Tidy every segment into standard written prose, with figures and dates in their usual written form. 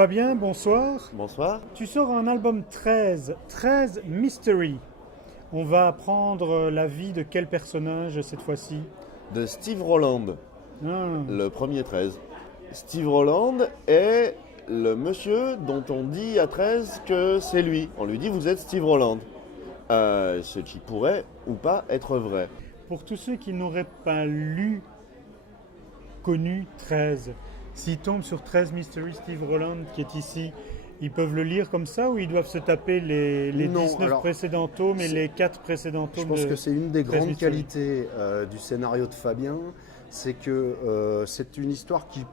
Fabien, bonsoir. Bonsoir. Tu sors un album 13 Mystery. On va apprendre la vie de quel personnage cette fois-ci? De Steve Rowland, Ah. le premier 13. Steve Rowland est le monsieur dont on dit à 13 que c'est lui. On lui dit vous êtes Steve Rowland. Ce qui pourrait ou pas être vrai. Pour tous ceux qui n'auraient pas connu 13, s'ils tombent sur 13 Mystery Steve Rowland qui est ici, ils peuvent le lire comme ça ou ils doivent se taper les Non, 19 alors, précédents tomes et les 4 précédents tomes? Je pense que c'est une des 13 grandes Mystery. qualités du scénario de Fabien, c'est que c'est une histoire qui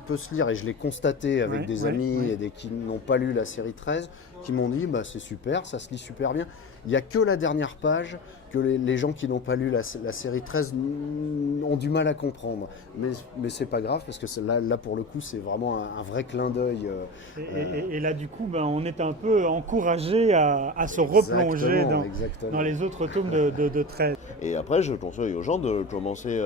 peut se lire, et je l'ai constaté avec des amis et qui n'ont pas lu la série 13, qui m'ont dit bah, c'est super, ça se lit super bien. Il n'y a que la dernière page que les gens qui n'ont pas lu la série 13 ont du mal à comprendre. Mais c'est pas grave, parce que là pour le coup, c'est vraiment un vrai clin d'œil. Et là, du coup, on est un peu encouragé à se replonger dans les autres tomes de 13. Et après, je conseille aux gens de commencer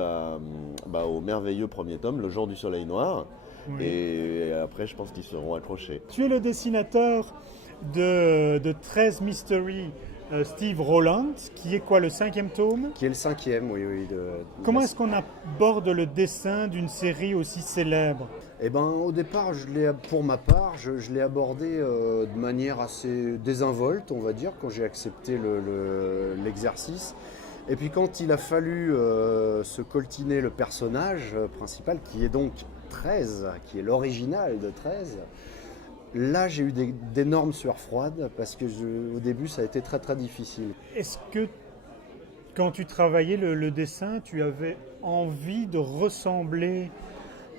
au merveilleux premier tome, Le jour du soleil noir. Oui. Et après, je pense qu'ils seront accrochés. Tu es le dessinateur de 13 Mystery, Steve Rowland, qui est quoi, le 5e tome? Qui est le 5e, oui. Comment est-ce qu'on aborde le dessin d'une série aussi célèbre? Eh ben, au départ, pour ma part, je l'ai abordé de manière assez désinvolte, on va dire, quand j'ai accepté l'exercice. Et puis quand il a fallu se coltiner le personnage principal, qui est donc 13, qui est l'original de 13, là j'ai eu d'énormes sueurs froides, parce que au début ça a été très très difficile. Est-ce que quand tu travaillais le dessin, tu avais envie de ressembler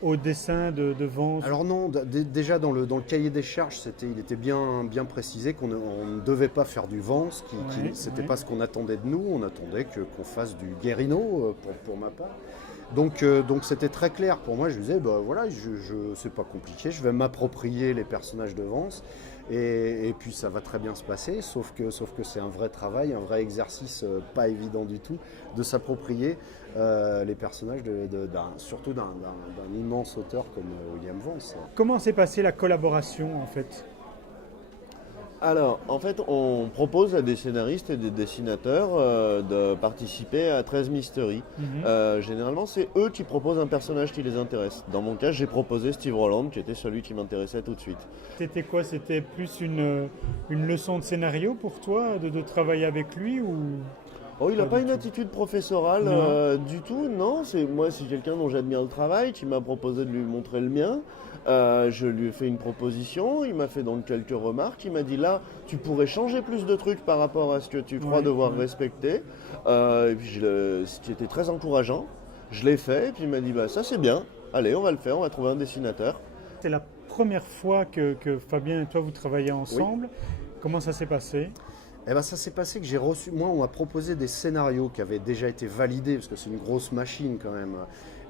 au dessin de Vance? Alors non, déjà dans le cahier des charges, il était bien précisé qu'on ne devait pas faire du Vance, c'était pas ce qu'on attendait de nous, on attendait qu'on fasse du Guerrino pour ma part. Donc c'était très clair pour moi, je disais voilà, c'est pas compliqué, je vais m'approprier les personnages de Vance et puis ça va très bien se passer, sauf que c'est un vrai travail, un vrai exercice pas évident du tout de s'approprier les personnages surtout d'un immense auteur comme William Vance. Comment s'est passée la collaboration en fait? Alors, en fait, on propose à des scénaristes et des dessinateurs de participer à 13 Mystery. Généralement, c'est eux qui proposent un personnage qui les intéresse. Dans mon cas, j'ai proposé Steve Rowland, qui était celui qui m'intéressait tout de suite. C'était quoi? C'était plus une leçon de scénario pour toi, de travailler avec lui ou... Oh, il n'a pas une attitude professorale du tout, non. C'est quelqu'un dont j'admire le travail, qui m'a proposé de lui montrer le mien. Je lui ai fait une proposition, il m'a fait donc quelques remarques, il m'a dit là, tu pourrais changer plus de trucs par rapport à ce que tu crois devoir respecter. Et puis ce qui était très encourageant, je l'ai fait, et puis il m'a dit ça c'est bien, allez on va le faire, on va trouver un dessinateur. C'est la première fois que Fabien et toi vous travaillez ensemble. Comment ça s'est passé? Eh ben, ça s'est passé que j'ai reçu, moi on m'a proposé des scénarios qui avaient déjà été validés, parce que c'est une grosse machine quand même,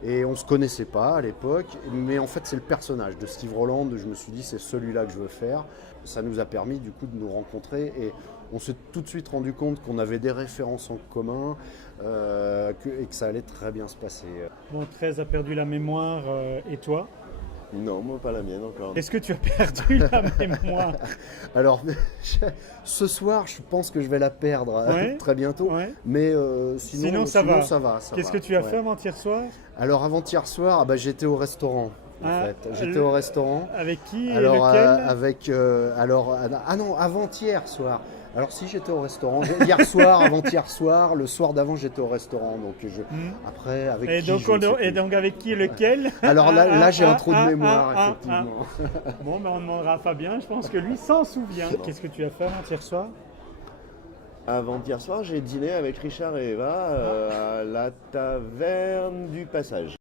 et on ne se connaissait pas à l'époque, mais en fait c'est le personnage de Steve Rowland, je me suis dit c'est celui-là que je veux faire. Ça nous a permis du coup de nous rencontrer, et on s'est tout de suite rendu compte qu'on avait des références en commun, et que ça allait très bien se passer. Bon, 13 a perdu la mémoire, et toi? Non, moi pas la mienne encore. Est-ce que tu as perdu la mémoire? Alors, ce soir, je pense que je vais la perdre très bientôt. Mais sinon ça va. Qu'est-ce que tu as fait avant-hier soir? Alors, avant-hier soir, j'étais au restaurant. En fait. J'étais au restaurant. Avec qui? Alors, lequel? avant-hier soir. Alors si, j'étais au restaurant hier soir, avant-hier soir, le soir d'avant j'étais au restaurant, donc après avec donc avec qui et lequel? Alors là j'ai un trou de mémoire effectivement. Bon, on demandera à Fabien, je pense que lui s'en souvient. Qu'est-ce que tu as fait avant-hier soir? Avant-hier soir, j'ai dîné avec Richard et Eva à la taverne du Passage.